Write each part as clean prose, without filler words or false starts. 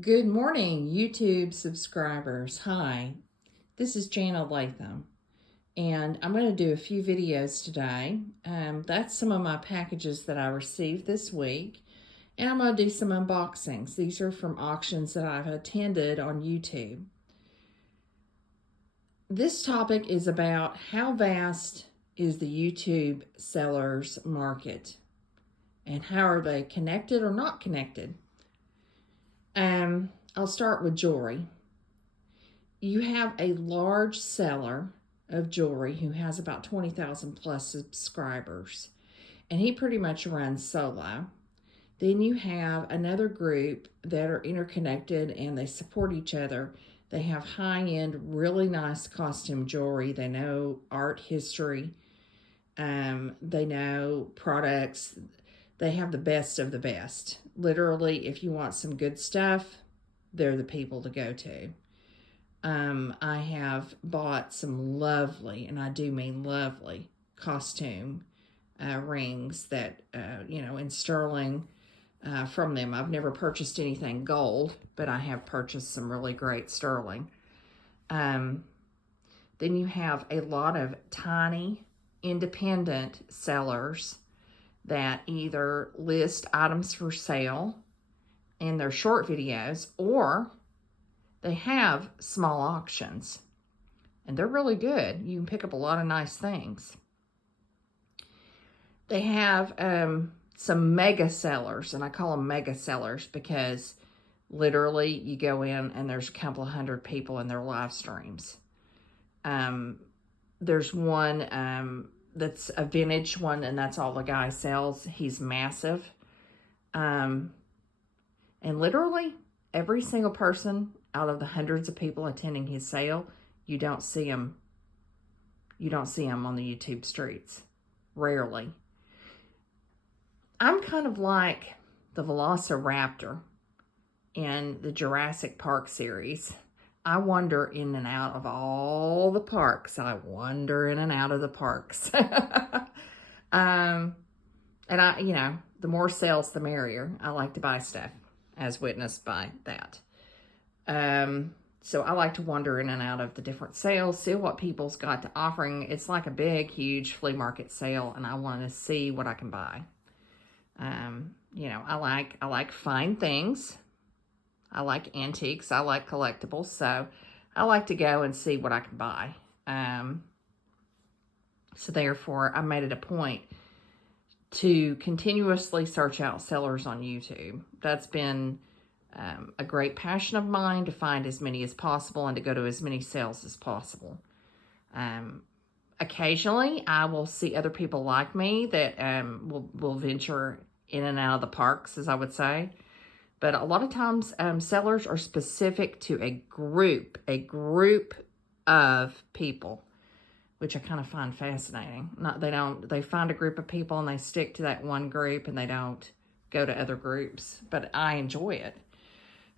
Good morning, YouTube subscribers. Hi, this is Jana Latham, and I'm going to do a few videos today. That's some of my packages that I received this week, and I'm going to do some unboxings. These are from auctions that I've attended on YouTube. This topic is about how vast is the YouTube sellers market, and how are they connected or not connected? I'll start with jewelry. You have a large seller of jewelry who has about 20,000 plus subscribers, and he pretty much runs solo. Then you have another group that are interconnected and they support each other. They have high-end, really nice costume jewelry. They know art history. They know products. They have the best of the best. Literally, if you want some good stuff, they're the people to go to. I have bought some lovely, and I do mean lovely, costume rings that, in sterling from them. I've never purchased anything gold, but I have purchased some really great sterling. Then you have a lot of tiny, independent sellers that either list items for sale in their short videos, or they have small auctions, and they're really good. You can pick up a lot of nice things. They have some mega sellers, and I call them mega sellers because literally you go in and there's a couple of hundred people in their live streams. There's one that's a vintage one, and that's all the guy sells. He's massive. And literally every single person out of the hundreds of people attending his sale, you don't see him on the YouTube streets. Rarely. I'm kind of like the Velociraptor in the Jurassic Park series. I wander in and out of all the parks. I wander in and out of the parks. And the more sales, the merrier. I like to buy stuff, as witnessed by that. So I like to wander in and out of the different sales, see what people's got to offering. It's like a big, huge flea market sale, and I want to see what I can buy. I like fine things. I like antiques. I like collectibles. So I like to go and see what I can buy. So therefore, I made it a point to continuously search out sellers on YouTube. That's been a great passion of mine, to find as many as possible and to go to as many sales as possible. Occasionally, I will see other people like me that will venture in and out of the parks, as I would say. But a lot of times, sellers are specific to a group of people, which I kind of find fascinating. They find a group of people and they stick to that one group and they don't go to other groups. But I enjoy it.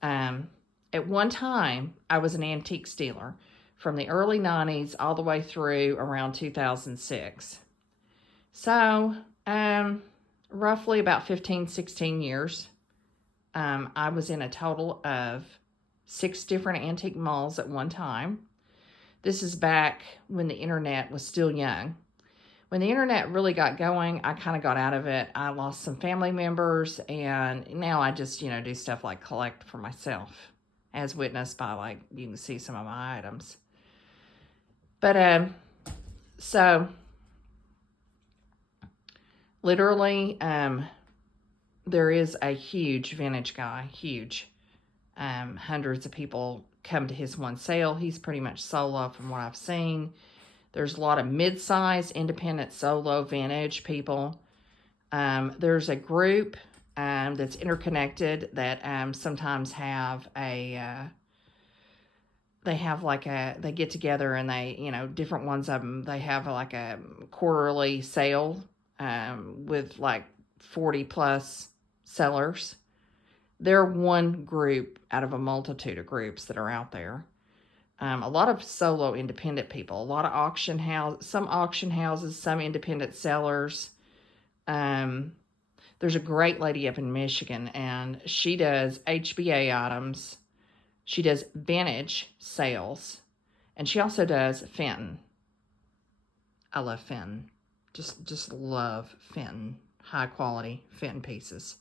At one time, I was an antique dealer from the early 90s all the way through around 2006. So, roughly about 15, 16 years. I was in a total of 6 different antique malls at one time. This is back when the internet was still young. When the internet really got going, I kind of got out of it. I lost some family members, and now I just, do stuff like collect for myself, as witnessed by, you can see some of my items. But, so, literally, there is a huge vintage guy, huge. Hundreds of people come to his one sale. He's pretty much solo from what I've seen. There's a lot of mid-size, independent, solo, vintage people. There's a group that's interconnected that sometimes have they get together and they, different ones of them, they have like a quarterly sale with 40 plus sellers. They're one group out of a multitude of groups that are out there. A lot of solo independent people, a lot of some auction houses, some independent sellers. There's a great lady up in Michigan, and she does HBA items. She does vintage sales, and she also does Fenton. I love Fenton. Just love Fenton. High quality Fenton pieces.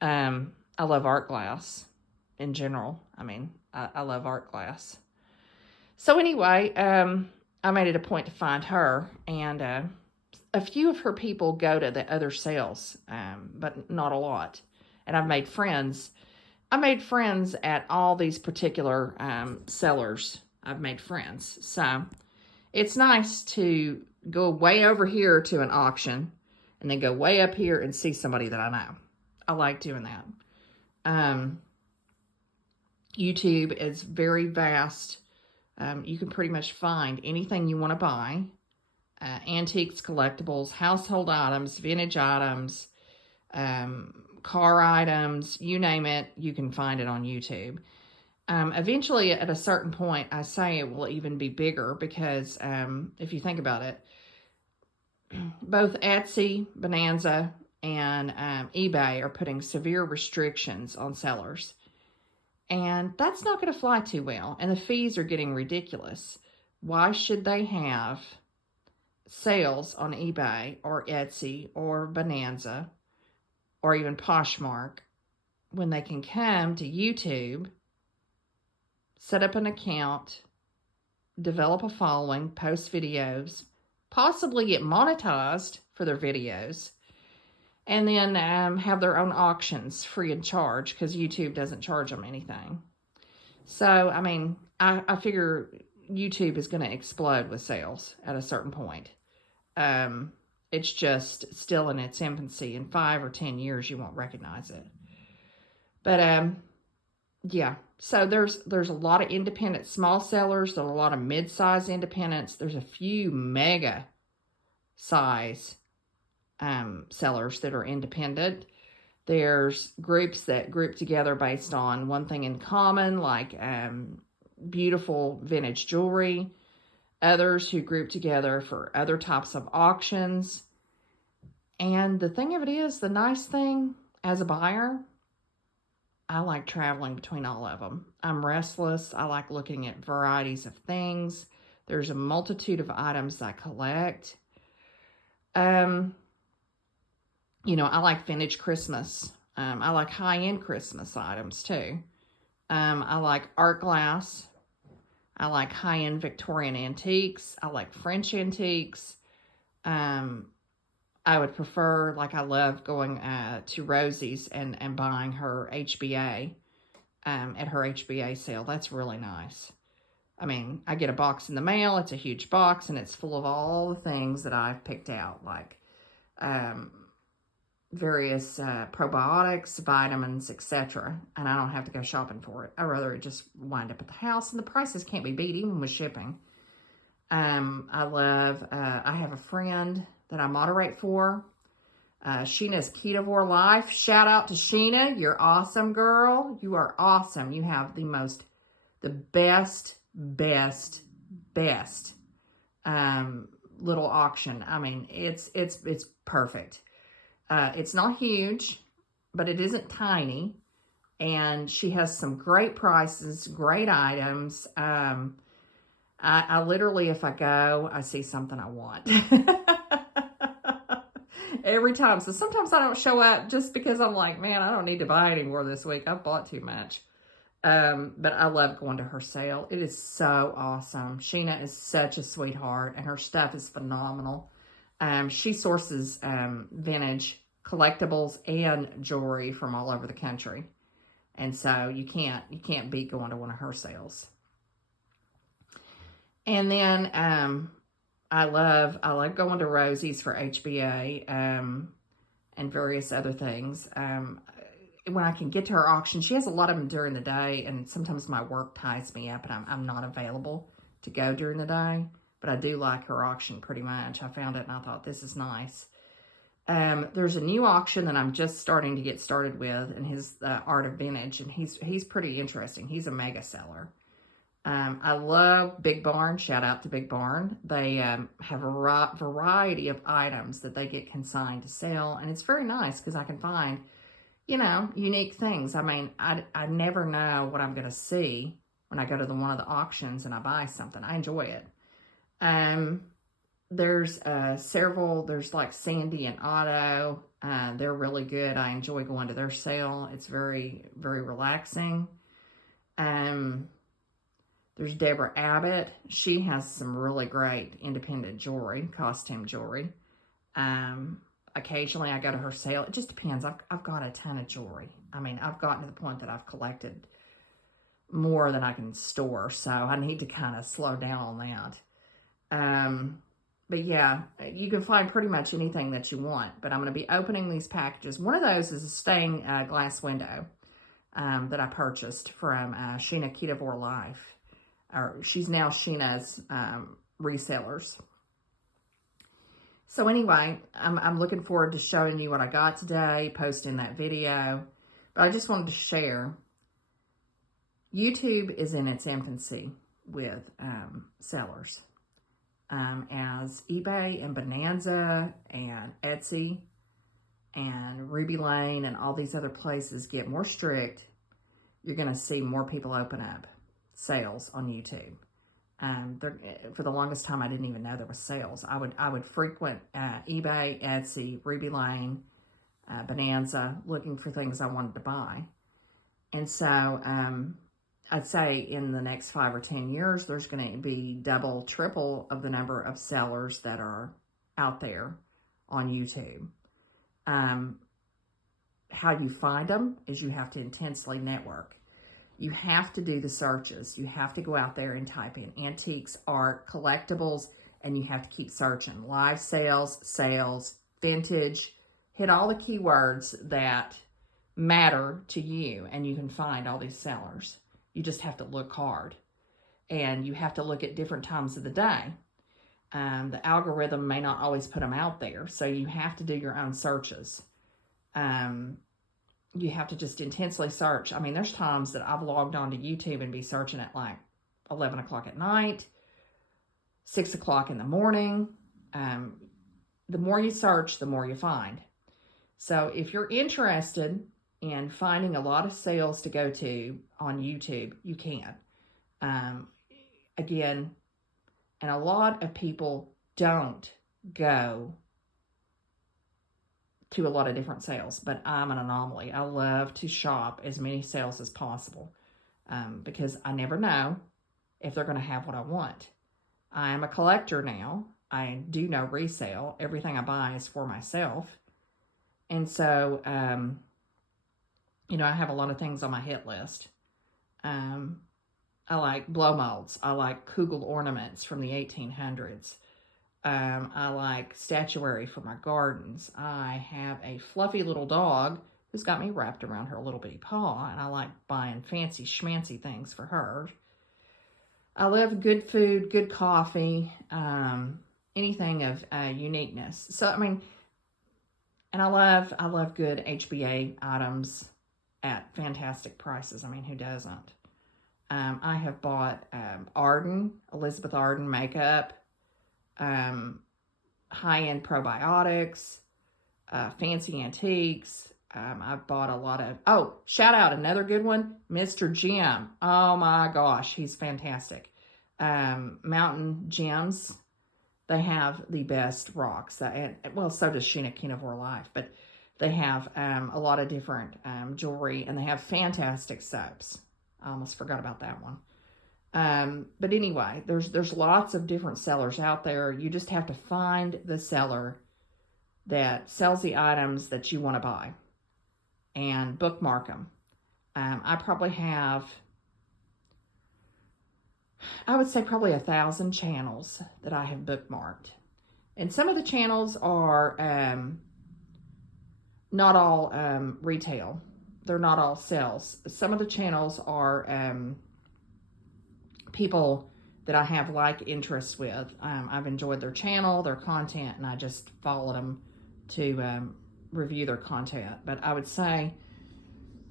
I love art glass in general. I mean, I love art glass. So anyway, I made it a point to find her, and a few of her people go to the other sales, but not a lot. And I've made friends. I made friends at all these particular sellers. I've made friends. So it's nice to go way over here to an auction and then go way up here and see somebody that I know. I like doing that. YouTube is very vast. You can pretty much find anything you want to buy. Antiques, collectibles, household items, vintage items, car items, you name it, you can find it on YouTube. Eventually, at a certain point, I say it will even be bigger because if you think about it, both Etsy, Bonanza, and eBay are putting severe restrictions on sellers. And that's not going to fly too well. And the fees are getting ridiculous. Why should they have sales on eBay or Etsy or Bonanza or even Poshmark when they can come to YouTube, set up an account, develop a following, post videos, possibly get monetized for their videos, and then have their own auctions free of charge because YouTube doesn't charge them anything. So, I mean, I figure YouTube is going to explode with sales at a certain point. It's just still in its infancy. In 5 or 10 years, you won't recognize it. But, yeah. So there's a lot of independent small sellers. There's a lot of mid-size independents. There's a few mega size sellers that are independent. There's groups that group together based on one thing in common, like beautiful vintage jewelry. Others who group together for other types of auctions. And the thing of it is, the nice thing as a buyer, I like traveling between all of them. I'm restless. I like looking at varieties of things. There's a multitude of items I collect. You know, I like vintage Christmas. I like high-end Christmas items, too. I like art glass. I like high-end Victorian antiques. I like French antiques. I would prefer, like I love going to Rosie's and buying her HBA at her HBA sale. That's really nice. I mean, I get a box in the mail. It's a huge box, and it's full of all the things that I've picked out, like various probiotics, vitamins, etc. And I don't have to go shopping for it. I'd rather it just wind up at the house, and the prices can't be beat, even with shipping. I love, I have a friend that I moderate for. Sheena's Ketovore Life. Shout out to Sheena. You're awesome, girl. You are awesome. You have the best little auction. I mean, it's perfect. It's not huge, but it isn't tiny. And she has some great prices, great items. I literally, if I go, I see something I want. Every time. So sometimes I don't show up just because I'm like, man, I don't need to buy anymore this week. I've bought too much. But I love going to her sale. It is so awesome. Sheena is such a sweetheart, and her stuff is phenomenal. She sources vintage collectibles and jewelry from all over the country. And so you can't beat going to one of her sales. And then I love going to Rosie's for HBA and various other things. When I can get to her auction, she has a lot of them during the day, and sometimes my work ties me up and I'm not available to go during the day. But I do like her auction pretty much. I found it and I thought, this is nice. There's a new auction that I'm just starting to get started with, and his Art of Vintage, and he's pretty interesting. He's a mega seller. I love Big Barn. Shout out to Big Barn. They have a variety of items that they get consigned to sell. And it's very nice because I can find, you know, unique things. I mean, I never know what I'm going to see when I go to one of the auctions and I buy something. I enjoy it. There's several, there's like Sandy and Otto. They're really good. I enjoy going to their sale. It's very, very relaxing. There's Deborah Abbott. She has some really great independent jewelry, costume jewelry. Occasionally I go to her sale. It just depends. I've got a ton of jewelry. I mean, I've gotten to the point that I've collected more than I can store, so I need to kind of slow down on that. But yeah, you can find pretty much anything that you want, but I'm going to be opening these packages. One of those is a stained glass window that I purchased from Sheena Ketovore Life. Or she's now Sheena's resellers. So anyway, I'm looking forward to showing you what I got today, posting that video. But I just wanted to share, YouTube is in its infancy with sellers. As eBay and Bonanza and Etsy and Ruby Lane and all these other places get more strict, you're going to see more people open up sales on YouTube. For the longest time, I didn't even know there was sales. I would frequent eBay, Etsy, Ruby Lane, Bonanza, looking for things I wanted to buy. And so I'd say in the next 5 or 10 years, there's going to be double, triple of the number of sellers that are out there on YouTube. How you find them is you have to intensely network. You have to do the searches. You have to go out there and type in antiques, art, collectibles, and you have to keep searching. Live sales, sales, vintage. Hit all the keywords that matter to you, and you can find all these sellers. You just have to look hard, and you have to look at different times of the day. The algorithm may not always put them out there, so you have to do your own searches. You have to just intensely search. I mean, there's times that I've logged on to YouTube and be searching at like 11 o'clock at night, 6 o'clock in the morning. The more you search, the more you find. So if you're interested in finding a lot of sales to go to on YouTube, you can. Again, and a lot of people don't go to a lot of different sales, but I'm an anomaly. I love to shop as many sales as possible because I never know if they're going to have what I want. I am a collector now. I do no resale. Everything I buy is for myself. And so, you know, I have a lot of things on my hit list. I like blow molds. I like kugel ornaments from the 1800s. I like statuary for my gardens. I have a fluffy little dog who's got me wrapped around her little bitty paw, and I like buying fancy schmancy things for her. I love good food, good coffee, anything of uniqueness. So, I mean, and I love good HBA items at fantastic prices. I mean, who doesn't? I have bought Elizabeth Arden makeup, high-end probiotics, fancy antiques. I've bought a lot of, shout out another good one, Mr. Jim. Oh my gosh, he's fantastic. Mountain Gems, they have the best rocks. Well, so does Sheena Ketovore Life, but they have a lot of different jewelry, and they have fantastic soaps. I almost forgot about that one. But anyway, there's lots of different sellers out there. You just have to find the seller that sells the items that you want to buy and bookmark them. I probably have, I would say probably 1,000 channels that I have bookmarked. And some of the channels are not all retail. They're not all sales. Some of the channels are people that I have like interests with. I've enjoyed their channel, their content, and I just followed them to review their content. But I would say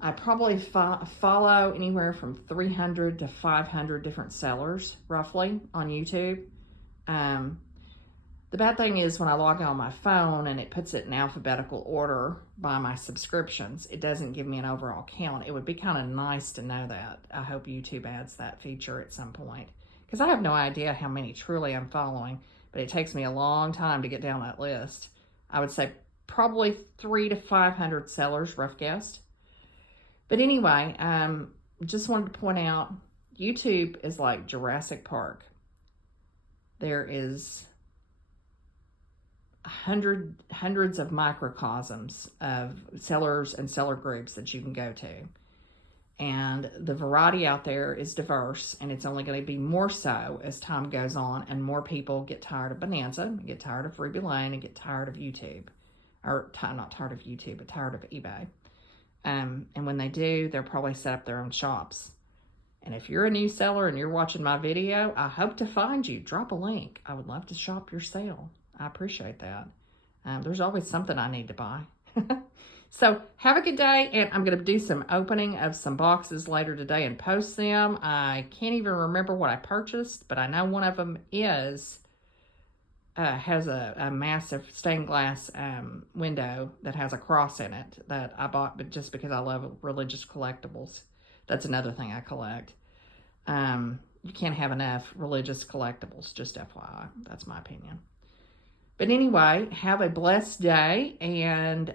I probably follow anywhere from 300 to 500 different sellers, roughly, on YouTube. The bad thing is when I log in on my phone and it puts it in alphabetical order by my subscriptions, it doesn't give me an overall count. It would be kind of nice to know that. I hope YouTube adds that feature at some point, because I have no idea how many truly I'm following, but it takes me a long time to get down that list. I would say probably 300 to 500 sellers, rough guess. But anyway, just wanted to point out, YouTube is like Jurassic Park. There is hundreds of microcosms of sellers and seller groups that you can go to. And the variety out there is diverse, and it's only going to be more so as time goes on and more people get tired of Bonanza, get tired of Ruby Lane, and get tired of YouTube. Or not tired of YouTube, but tired of eBay. And when they do, they'll probably set up their own shops. And if you're a new seller and you're watching my video, I hope to find you. Drop a link. I would love to shop your sale. I appreciate that. There's always something I need to buy. So have a good day, and I'm going to do some opening of some boxes later today and post them. I can't even remember what I purchased, but I know one of them has a massive stained glass window that has a cross in it that I bought, but just because I love religious collectibles. That's another thing I collect. You can't have enough religious collectibles, just FYI. That's my opinion. But anyway, have a blessed day, and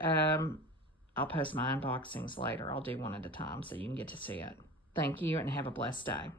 I'll post my unboxings later. I'll do one at a time so you can get to see it. Thank you, and have a blessed day.